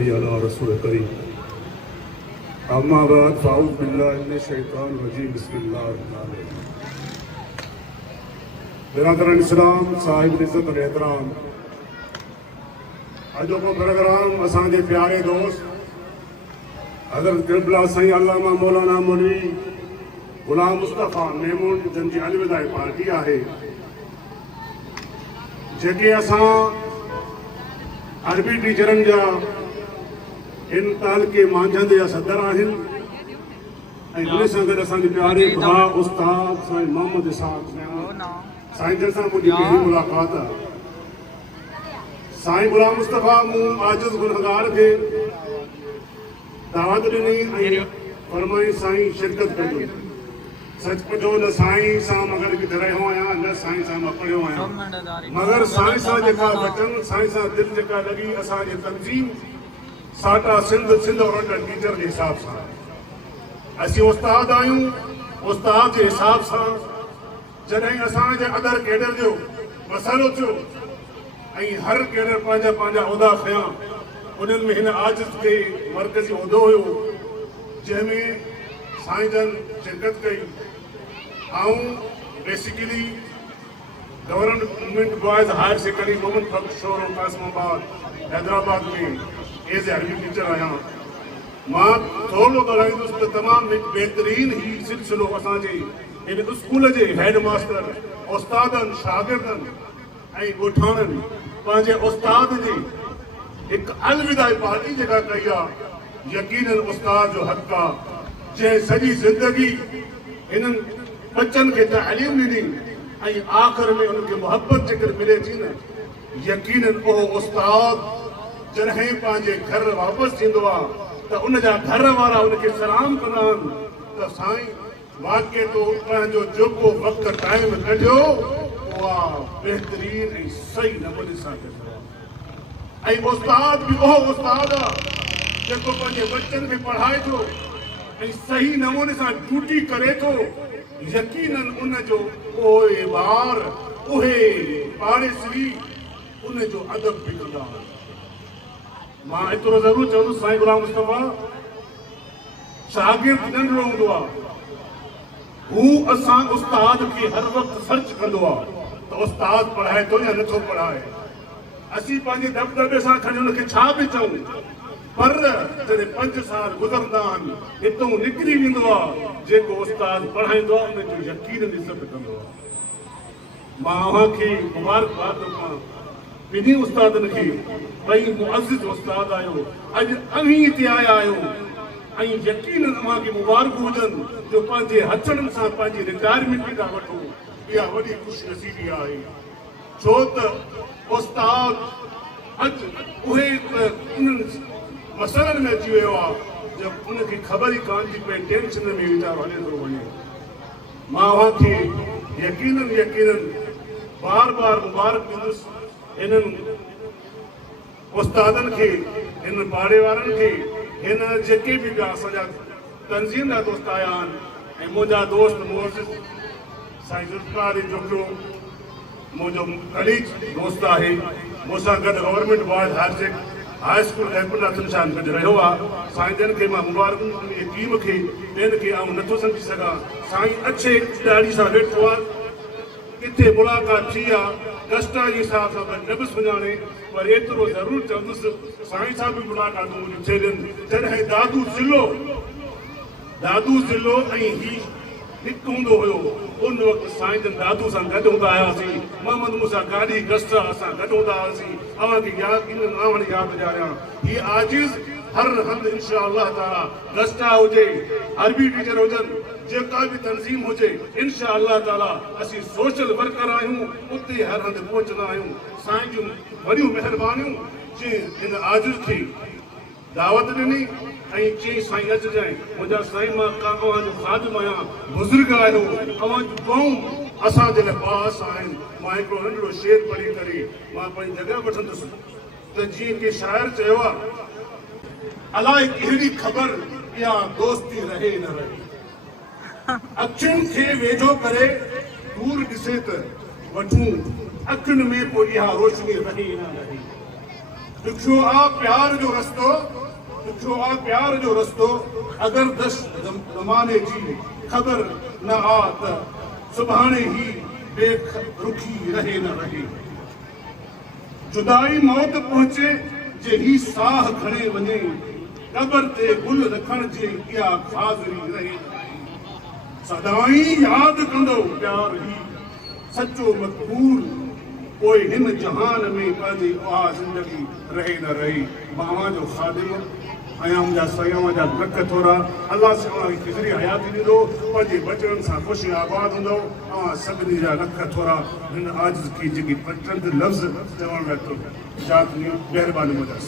सल्ली अला रसूल करीम। अम्मा बाद फ़ाऊज़ बिल्लाहि मिनश शैतानिर रजीम। बिस्मिल्लाहिर रहमानिर रहीम। बिरादरान इस्लाम, साहिब इज़्ज़त और एहतराम, अॼु को प्रोग्राम असांजे प्यारे दोस्त हज़रत क़िबला साईं अल्लामा मौलाना मौलवी गुलाम मुस्तफ़ा मेमून जन जी अलविदाई पार्टी आहे, जेके असां अरबी टीचरनि जा इन तालके मांझंदे जा सदर आहिनि ऐं उन सां गॾु असांजे प्यारे भाउ उस्ताद साईं मोहम्मद इसहाक़ साईं जन सां मुंहिंजी पहिरीं मुलाक़ात आहे। साईं गुलाम मुस्तफ़ा मूं आजिज़ गुनहगार खे दावत ॾिनी ऐं फरमाई साईं शिरकत कजो। सच पुछो न साईं सां मगर किथे रहियो आहियां, न साईं सां मां पढ़ियो आहियां, मगर साईं सां जेका वचन, साईं सां दिलि जेका लॻी असांजी तंज़ीम साटा सिंध और अंडर टीचर के हिसाब से असीं उस्ताद आहियूं। उस्ताद के हिसाब से जॾहिं असांजे अदर कैडर जो मसइलो थियो ऐं हर कैडर पंहिंजा पंहिंजा उहिदा खयां, उन्हनि में हिन आजिज़ खे मरकज़ी उहिदो हुयो जंहिंमें साईं जन शिरकत कई। ऐं basically government boys higher secondary Mohammad Fakhr शोरूम कासिमाबाद हैदराबाद में एज ए अरबी टीचर आहियां। मां थोरो ॻाल्हाईंदुसि त तमामु हिकु बहितरीन ही सिलसिलो असांजे हिन स्कूल जे हेड मास्टर उस्तादनि, शागिर्दनि ऐं ॻोठाणनि पंहिंजे उस्ताद जी हिकु अलविदाई पार्टी जेका कई आहे, यकीनन उस्ताद जो हक़ आहे जंहिं सॼी ज़िंदगी हिननि बचनि खे तालीम ॾिनी ऐं आख़िर में उनखे मुहबत जेकर मिले थी न, यकीनन उहो उस्ताद जॾहिं पंहिंजे घर वापसि थींदो आहे त उन जा घर वारा उनखे सलाम कंदा आहिनि त साईं वाक़ई तो पंहिंजो जेको वक़्तु टाइम कढियो उहा बहितरीन ऐं सही नमूने सां कढियो। ऐं उस्ताद बि उहो उस्ताद आहे जेको पंहिंजे बचनि खे पढ़ाए थो ऐं सही नमूने सां ड्यूटी करे थो। यकीनन उन जो उहे ॿार, उहे पाड़ेसी उन जो अदब बि कंदा आहिनि। मां एतिरो ज़रूरु चवंदुसि साईं गुलाम मुस्तफ़ा शागिर्द नंढड़ो हूंदो आहे, हू असां उस्ताद खे हर वक़्तु सर्च कंदो आहे त उस्ताद पढ़ाए थो या नथो पढ़ाए। असीं पंहिंजे दबदबे सां खणी हुनखे छा बि चऊं, पर जॾहिं 5 साल गुज़रंदा आहिनि हितां निकिरी वेंदो आहे जेको उस्ताद पढ़ाईंदो आहे उनजो यकीन इज़त कंदो आहे। मां अव्हांखे मुबारकबाद थो कयां ॿिन्ही उस्तादनि खे, ॿई मुअज़्ज़िज़ उस्ताद आहियो, अॼु अवीं ते आया आहियो ऐं यकीनन अव्हांखे मुबारकूं हुजनि जो पंहिंजे हथनि सां पंहिंजी रिटायरमेंट बि था वठो। इहा वॾी ख़ुशनसीबी आहे, छो त उस्ताद अॼु उहे उन्हनि मसइलनि में अची वियो आहे जब उनखे ख़बर ई कान थी पए, टेंशन में वीचारो हले थो वञे। मां अव्हांखे यकीनन बार बार मुबारक ॾींदुसि इन्हनि उस्तादनि खे, हिन पाड़े वारनि खे, हिन जेके बि ॿिया असांजा तंज़ीम जा दोस्त आया आहिनि ऐं मुंहिंजा दोस्त मुअज़्ज़िज़ साईं ज़ुल्फ़िकार अली जोगियो मुंहिंजो कलीग दोस्त आहे, मूंसां गॾु government boys high school airport शमशान गॾु रहियो आहे। साईं जन खे मां मुबारक टीम खे ॿियनि खे आउं नथो सम्झी सघां। साईं अच्छे ॾाढी सां वेठो आहे, किथे मुलाक़ात थी आहे दस्ता जे हिसाब सां न बि सुञाणे, पर एतिरो ज़रूरु चवंदुसि साईं सां बि मुलाक़ातूं मुंहिंजूं थियनि। जॾहिं दादू ज़िलो ऐं ही हिकु हूंदो हुयो, उन वक़्तु साईं जन दादू सां गॾु हूंदा हुआसीं, मोहम्मद मूंसां गाॾी गस्टा असां गॾु हूंदा हुआसीं। अव्हांखे यादि ॾियारियां ही आजिज़ हर हंधि इंशाअल्लाह ताला गस्टा हुजे, अरबी टीचर हुजनि, जेका बि तंज़ीम हुजे, इंशाअल्लाह ताला असीं सोशल वर्कर आहियूं, उते हर हंधि पहुचंदा आहियूं। साईं जूं वॾियूं महिरबानियूं जे हिन आजिज़ खे दावत ॾिनी ऐं चई साईं अचिजांइ। मुंहिंजा साईं मां अव्हांजो ख़ादिम आहियां, बुज़ुर्ग आहियो, अव्हांजूं दुआऊं असांजे लाइ पास आहिनि। मां हिकिड़ो नंढड़ो शेर पढ़ी करे मां पंहिंजी जॻह वठंदुसि त जीअं के शाइर चयो आहे, अलाए कहिड़ी ख़बर इहा दोस्ती रहे न रहे, अखियुनि खे वेझो करे दूर ॾिसे त वठूं, अखियुनि में पोइ इहा रोशनी रहे न रहे। ॾुखियो आहे प्यार जो रस्तो, ॾुखियो आहे प्यार जो रस्तो, अगरि ज़माने जी ख़बर न आ त सुभाणे ई बेरुखी रहे न रहे। जुदाई मौत पहुचे जे ही साह खणे वञे, क़बर ते गुल रखण जी इहा हाज़िरी रहे न रहे। सदाईं यादि कंदो प्यार ही सचो मक़बूल, पोइ हिन जहान में पंहिंजी उहा ज़िंदगी रहे न रही। मां जो ख़ादिम आहियां, मुंहिंजा सयां जा लख थोरा, अलाह सां ख़िज़री हयाती ॾींदो, पंहिंजे बचड़नि सां ख़ुशि आबाद हूंदो। ऐं सभिनी जा लख थोरा हिन आजिज़ खे जेकी चंद लफ़्ज़ चवण लाइ थो इजाज़त ॾियो, महिरबानी मुंहिंजा